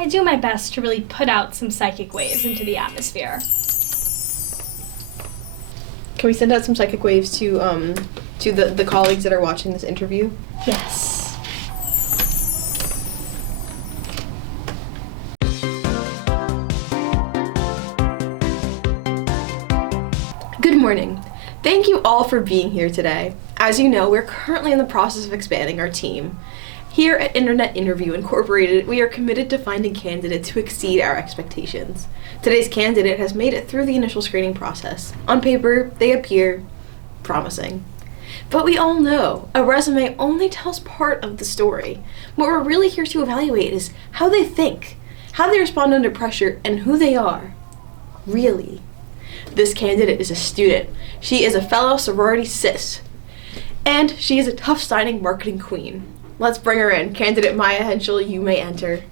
I do my best to really put out some psychic waves into the atmosphere. Can we send out some psychic waves to the colleagues that are watching this interview? Yes. Good morning. Thank you all for being here today. As you know, we're currently in the process of expanding our team. Here at Internet Interview Incorporated, we are committed to finding candidates who exceed our expectations. Today's candidate has made it through the initial screening process. On paper, they appear promising. But we all know a resume only tells part of the story. What we're really here to evaluate is how they think, how they respond under pressure, and who they are. Really. This candidate is a student. She is a fellow sorority sis. And she is a tough-signing marketing queen. Let's bring her in. Candidate Maya Henschel, you may enter.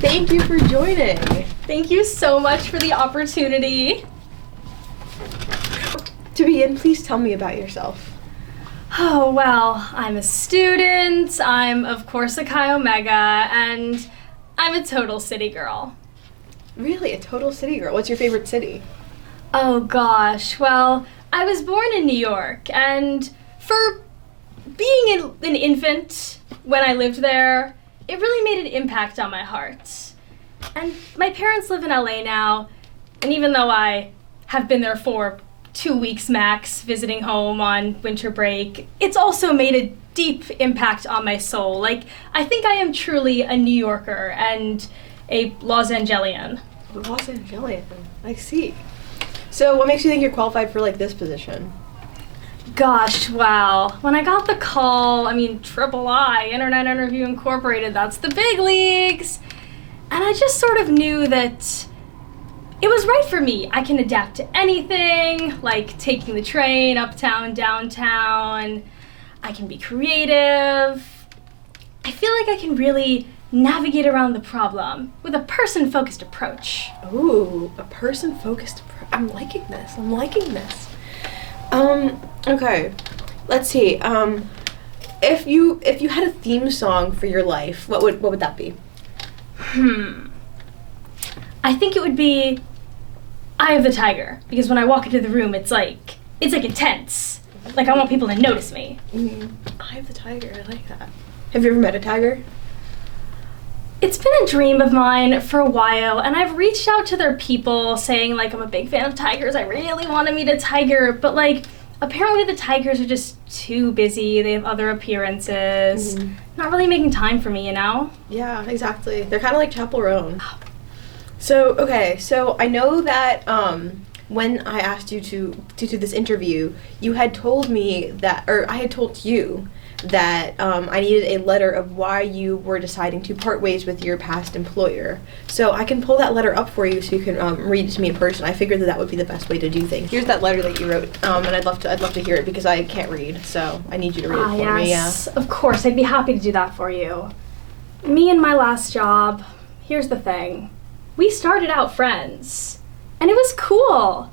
Thank you for joining. Thank you so much for the opportunity. To begin, please tell me about yourself. Oh, well, I'm a student, I'm of course a Chi Omega, and I'm a total city girl. Really, a total city girl. What's your favorite city? Oh gosh, well, I was born in New York, and for being an infant when I lived there, it really made an impact on my heart. And my parents live in LA now, and even though I have been there for 2 weeks max, visiting home on winter break, it's also made a deep impact on my soul. Like, I think I am truly a New Yorker and a Los Angelian. Los Angelian, I see. So what makes you think you're qualified for like this position? Gosh, wow. When I got the call, Triple I, Internet Interview Incorporated, that's the big leagues. And I just sort of knew that it was right for me. I can adapt to anything, like taking the train uptown, downtown. I can be creative. I feel like I can really navigate around the problem with a person-focused approach. Ooh, a person-focused approach. I'm liking this. Okay. Let's see. If you had a theme song for your life, what would that be? I think it would be Eye of the Tiger, because when I walk into the room, it's like intense. Like I want people to notice me. Eye of the Tiger, I like that. Have you ever met a tiger? It's been a dream of mine for a while, and I've reached out to their people saying, like, I'm a big fan of tigers, I really want to meet a tiger, but, like, apparently the tigers are just too busy, they have other appearances, not really making time for me, you know? Yeah, exactly. They're kind of like chaperone. So I know that when I asked you to do this interview, you had told me that, or I had told you that I needed a letter of why you were deciding to part ways with your past employer. So I can pull that letter up for you so you can read it to me in person. I figured that would be the best way to do things. Here's that letter that you wrote, and I'd love to hear it because I can't read, so I need you to read it for me. Yes, of course, I'd be happy to do that for you. Me and my last job, here's the thing. We started out friends, and it was cool,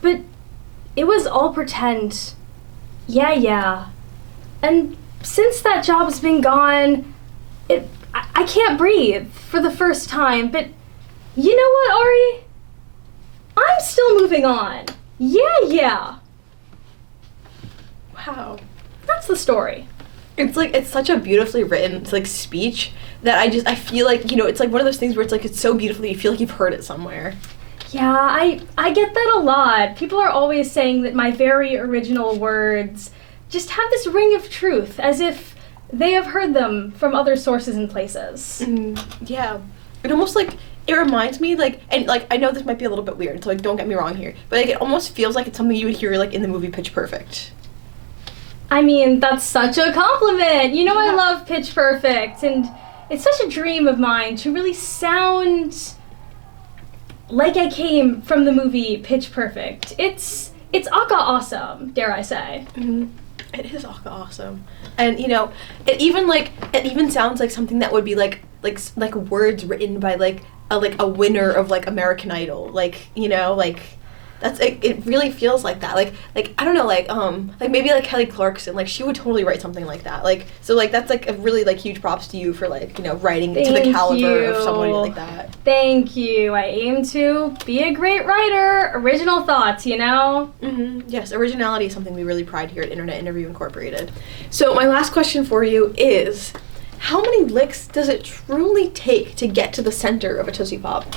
but it was all pretend. Yeah. And since that job's been gone, I can't breathe for the first time, but you know what, Ari? I'm still moving on. Yeah. Wow. That's the story. It's such a beautifully written speech that I feel like, it's like one of those things where it's so beautiful you feel like you've heard it somewhere. Yeah, I get that a lot. People are always saying that my very original words just have this ring of truth, as if they have heard them from other sources and places. Yeah. It almost it reminds me I know this might be a little bit weird, so don't get me wrong here, but it almost feels like it's something you would hear in the movie Pitch Perfect. That's such a compliment. You know, yeah. I love Pitch Perfect, and it's such a dream of mine to really sound like I came from the movie Pitch Perfect. It's aka awesome, dare I say. It is aka awesome. And it even sounds like something that would be like words written by a winner of American Idol. it really feels like that. Like I don't know, like maybe like Kelly Clarkson, like she would totally write something like that. Like so like that's like a really like huge props to you for like, you know, writing to the caliber of someone like that. Thank you. I aim to be a great writer. Original thoughts, you know? Yes, originality is something we really pride here at Internet Interview Incorporated. So my last question for you is, how many licks does it truly take to get to the center of a Tootsie Pop?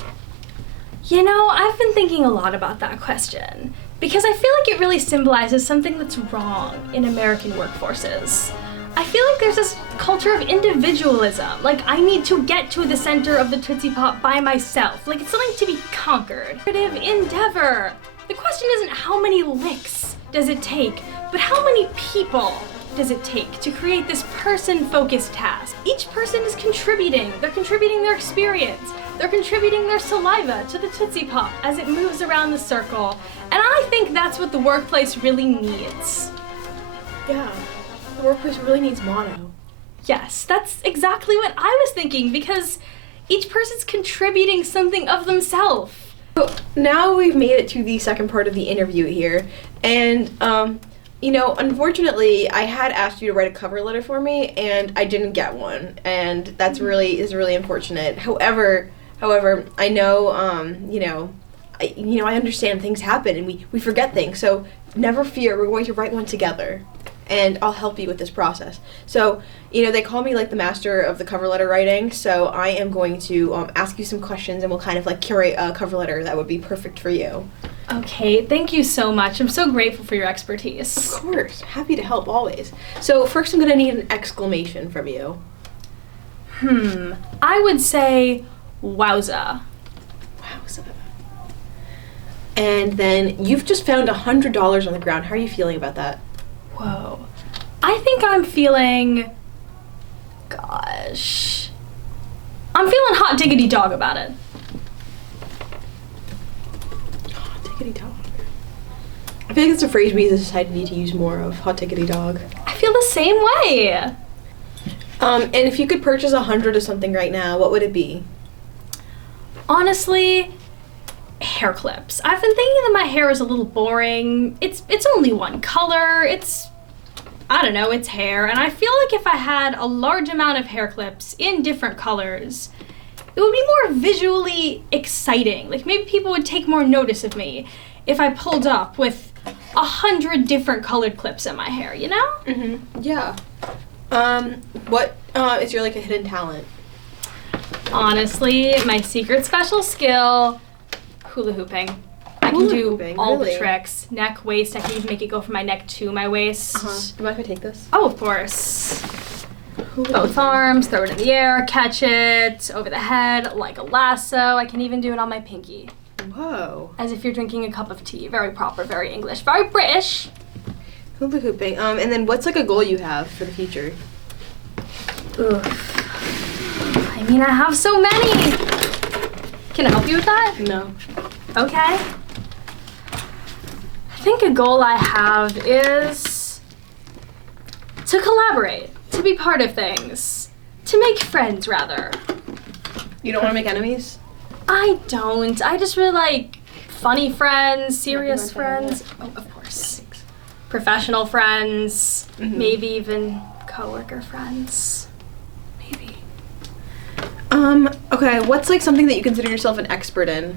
You know, I've been thinking a lot about that question because I feel like it really symbolizes something that's wrong in American workforces. I feel like there's this culture of individualism. Like, I need to get to the center of the Tootsie Pop by myself. Like, it's something to be conquered. Creative endeavor. The question isn't how many licks does it take, but how many people does it take to create this person-focused task? Each person is contributing. They're contributing their experience. They're contributing their saliva to the Tootsie Pop as it moves around the circle. And I think that's what the workplace really needs. Yeah, the workplace really needs motto. Yes, that's exactly what I was thinking, because each person's contributing something of themselves. So now we've made it to the second part of the interview here, and you know, unfortunately, I had asked you to write a cover letter for me, and I didn't get one, and that's really unfortunate. However, I know, I understand things happen, and we forget things. So never fear, we're going to write one together, and I'll help you with this process. So, you know, they call me like the master of the cover letter writing. So I am going to ask you some questions, and we'll kind of like curate a cover letter that would be perfect for you. Okay, thank you so much. I'm so grateful for your expertise. Of course, happy to help always. So first I'm gonna need an exclamation from you. I would say, wowza. Wowza. And then you've just found $100 on the ground. How are you feeling about that? Whoa. I think I'm feeling, gosh, I'm feeling hot diggity dog about it. Dog. I feel like it's a phrase we as a society need to use more of, hot diggity dog. I feel the same way. And if you could purchase 100 of something right now, what would it be? Honestly, hair clips. I've been thinking that my hair is a little boring. It's only one color. It's hair. And I feel like if I had a large amount of hair clips in different colors, it would be more visually exciting. Like, maybe people would take more notice of me if I pulled up with 100 different colored clips in my hair, you know? Yeah. What is your, like, a hidden talent? Honestly, my secret special skill, hula hooping. I can do all the tricks. Neck, waist, I can even make it go from my neck to my waist. Do you mind if I take this? Oh, of course. Both arms, throw it in the air, catch it, over the head, like a lasso. I can even do it on my pinky. Whoa. As if you're drinking a cup of tea. Very proper, very English, very British. Hula hooping. And then what's like a goal you have for the future? I mean, I have so many. Can I help you with that? No. Okay. I think a goal I have is to collaborate, to be part of things, to make friends, rather. You don't want to make enemies? I don't. I just really like funny friends, serious friends. Oh, of course. Thanks. Professional friends, maybe even coworker friends. Maybe. Okay, what's like something that you consider yourself an expert in?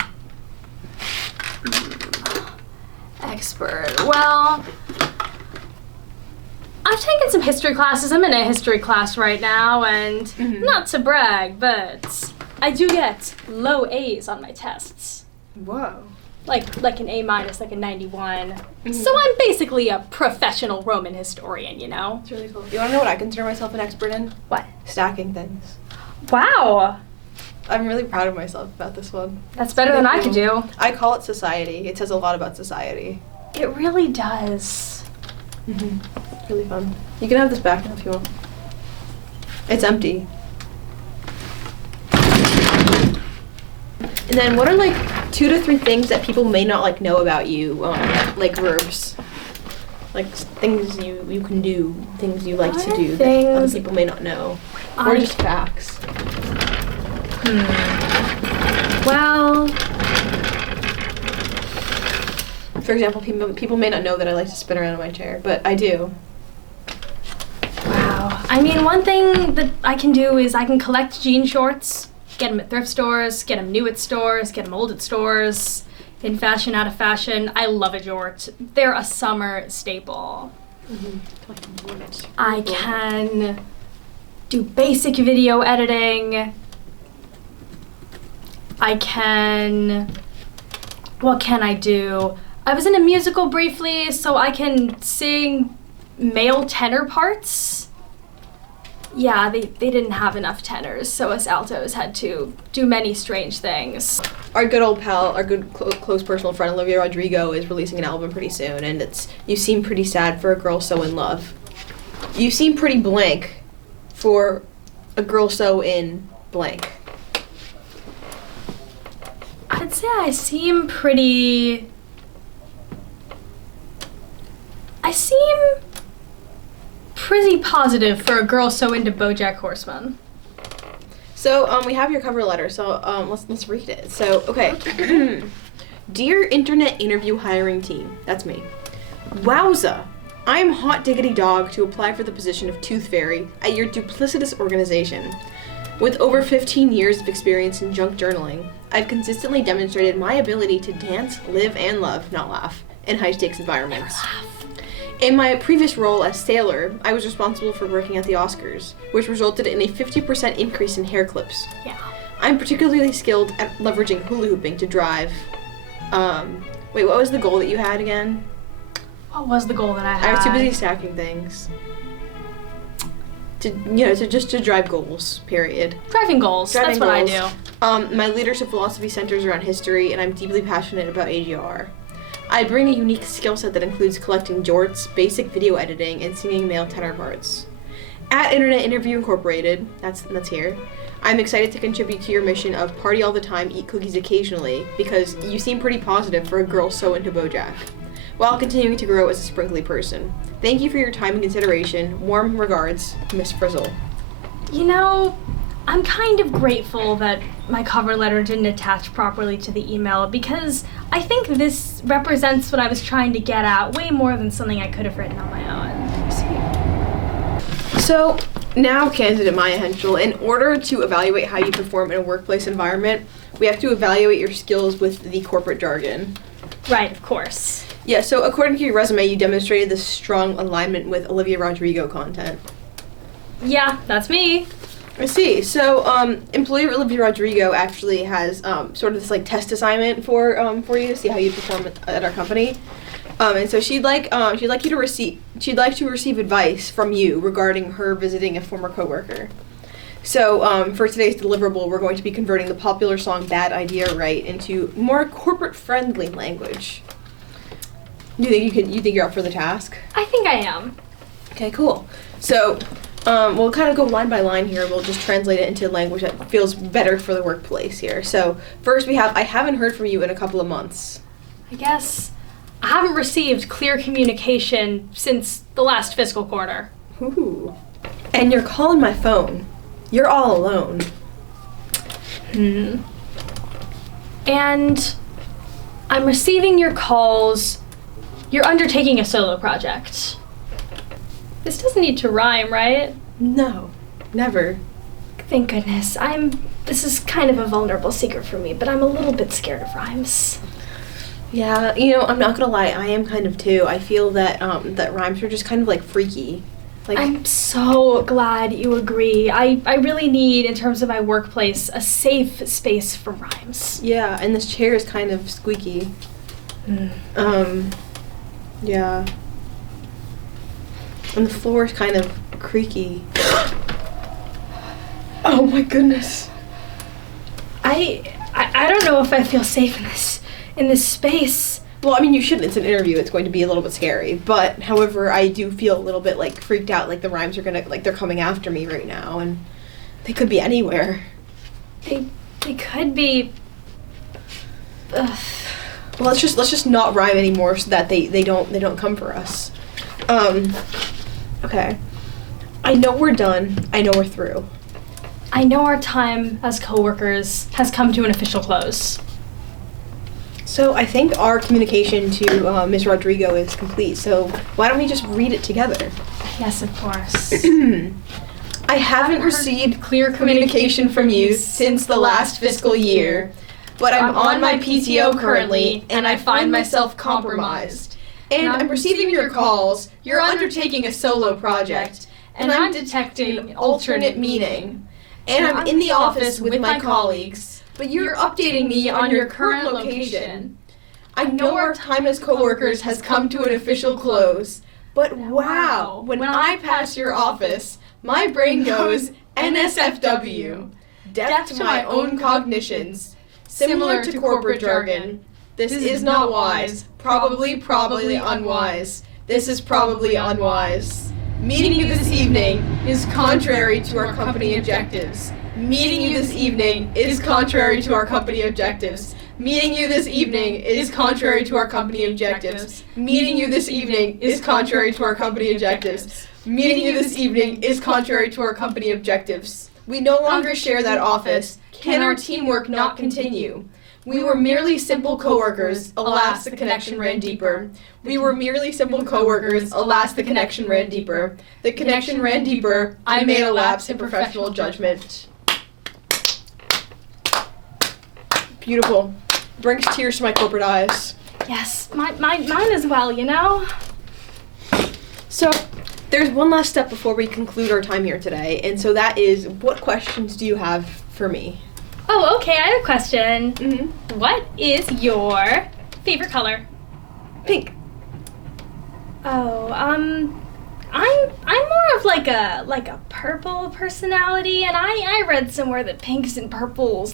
Expert. Well, I've taken some history classes. I'm in a history class right now, and not to brag, but I do get low A's on my tests. Whoa. Like an A minus, like a 91. So I'm basically a professional Roman historian, you know? It's really cool. You want to know what I consider myself an expert in? What? Stacking things. Wow. I'm really proud of myself about this one. That's better than I could do. I call it society. It says a lot about society. It really does. It's really fun. You can have this back if you want. It's empty. And then what are like 2 to 3 things that people may not like know about you, like verbs? Like things you can do, things you like to do that other people may not know. Or just facts. Well, For example, people may not know that I like to spin around in my chair, but I do. Wow. I mean, one thing that I can do is I can collect jean shorts, get them at thrift stores, get them new at stores, get them old at stores, in fashion, out of fashion. I love a jort. They're a summer staple. I can do basic video editing. What can I do? I was in a musical briefly, so I can sing male tenor parts. Yeah, they didn't have enough tenors, so us altos had to do many strange things. Our good old pal, our good close personal friend Olivia Rodrigo is releasing an album pretty soon, and You Seem Pretty Sad for a Girl So in Love. You seem pretty blank for a girl so in blank. I'd say I seem pretty positive for a girl so into BoJack Horseman. So, we have your cover letter, so let's read it. So, okay. Dear Internet Interview Hiring Team, that's me. Wowza! I am hot diggity dog to apply for the position of Tooth Fairy at your duplicitous organization. With over 15 years of experience in junk journaling, I've consistently demonstrated my ability to dance, live, and love, not laugh, in high-stakes environments. In my previous role as sailor, I was responsible for working at the Oscars, which resulted in a 50% increase in hair clips. Yeah. I'm particularly skilled at leveraging hula hooping to drive. Wait, what was the goal that you had again? What was the goal that I had? I was too busy stacking things. To drive goals, period. Driving goals, that's what I do. My leadership philosophy centers around history, and I'm deeply passionate about AGR. I bring a unique skill set that includes collecting jorts, basic video editing, and singing male tenor parts. At Internet Interview Incorporated, that's here, I'm excited to contribute to your mission of party all the time, eat cookies occasionally, because you seem pretty positive for a girl so into BoJack, while continuing to grow as a sprinkly person. Thank you for your time and consideration. Warm regards, Miss Frizzle. You know, I'm kind of grateful that my cover letter didn't attach properly to the email, because I think this represents what I was trying to get at way more than something I could have written on my own. So, now, candidate Maya Henschel, in order to evaluate how you perform in a workplace environment, we have to evaluate your skills with the corporate jargon. Right, of course. Yeah, so according to your resume, you demonstrated this strong alignment with Olivia Rodrigo content. Yeah, that's me. I see. So, employee Olivia Rodrigo actually has sort of this test assignment for you to see how you perform at our company. And so she'd like to receive advice from you regarding her visiting a former coworker. So, for today's deliverable, we're going to be converting the popular song "Bad Idea Right" into more corporate-friendly language. You think you're up for the task? I think I am. Okay, cool. So, we'll kind of go line by line here. We'll just translate it into language that feels better for the workplace here. So, first we have, I haven't heard from you in a couple of months. I guess I haven't received clear communication since the last fiscal quarter. Ooh. And you're calling my phone. You're all alone. And I'm receiving your calls. You're undertaking a solo project. This doesn't need to rhyme, right? No, never. Thank goodness. This is kind of a vulnerable secret for me, but I'm a little bit scared of rhymes. Yeah, I'm not gonna lie, I am kind of too. I feel that that rhymes are just kind of freaky. I'm so glad you agree. I really need, in terms of my workplace, a safe space for rhymes. Yeah, and this chair is kind of squeaky. Yeah. And the floor is kind of creaky. Oh my goodness. I don't know if I feel safe in this space. Well, I mean, you shouldn't. It's an interview. It's going to be a little bit scary. But, however, I do feel a little bit, freaked out. The rhymes are they're coming after me right now. And they could be anywhere. They could be. Ugh. Well, let's just not rhyme anymore so that they don't come for us. Okay. I know we're done. I know we're through. I know our time as coworkers has come to an official close. So I think our communication to Ms. Rodrigo is complete, so why don't we just read it together? Yes, of course. I haven't received clear communication from you since the last fiscal year, but I'm on my PTO currently, and I find myself compromised. And I'm receiving your calls. You're undertaking a solo project, and I'm detecting an alternate meaning. And I'm in the office with my colleagues, but you're updating me on your current location. I know our time as coworkers has come to an official close, but wow, when I pass your office, my brain goes NSFW, deaf to my own cognitions, similar to corporate jargon. This is not wise, probably unwise. This is probably unwise. Meeting you this evening is contrary to our company objectives. Meeting you this evening is contrary to our company objectives. Meeting you this evening is contrary to our company objectives. Meeting you this evening is contrary to our company objectives. Meeting you this evening is contrary to our company objectives. We no longer share that office. Can our teamwork not continue? We were merely simple coworkers, alas the connection ran deeper. We were merely simple coworkers, alas the connection ran deeper. The connection ran deeper, I made a lapse in professional judgment. Beautiful. Brings tears to my corporate eyes. Yes, mine as well, you know? So, there's one last step before we conclude our time here today, and so that is, what questions do you have for me? Oh, okay, I have a question. Mm-hmm. What is your favorite color? Pink. Oh, I'm more of like a purple personality, and I read somewhere that pinks and purples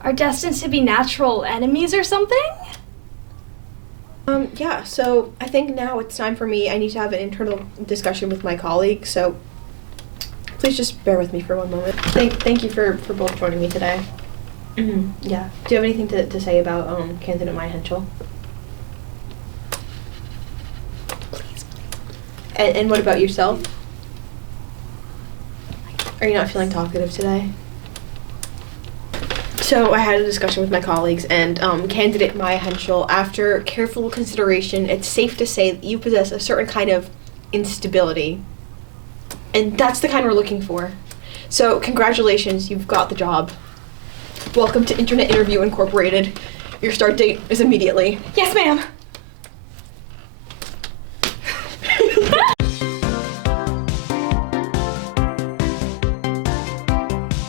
are destined to be natural enemies or something? Yeah, so I think now it's time for me. I need to have an internal discussion with my colleagues, so please just bear with me for one moment. Thank you for both joining me today. Yeah. Do you have anything to say about candidate Maya Henschel? Please. And what about yourself? Are you not feeling talkative today? So I had a discussion with my colleagues, and candidate Maya Henschel, after careful consideration, it's safe to say that you possess a certain kind of instability. And that's the kind we're looking for. So congratulations, you've got the job. Welcome to Internet Interview Incorporated. Your start date is immediately. Yes, ma'am.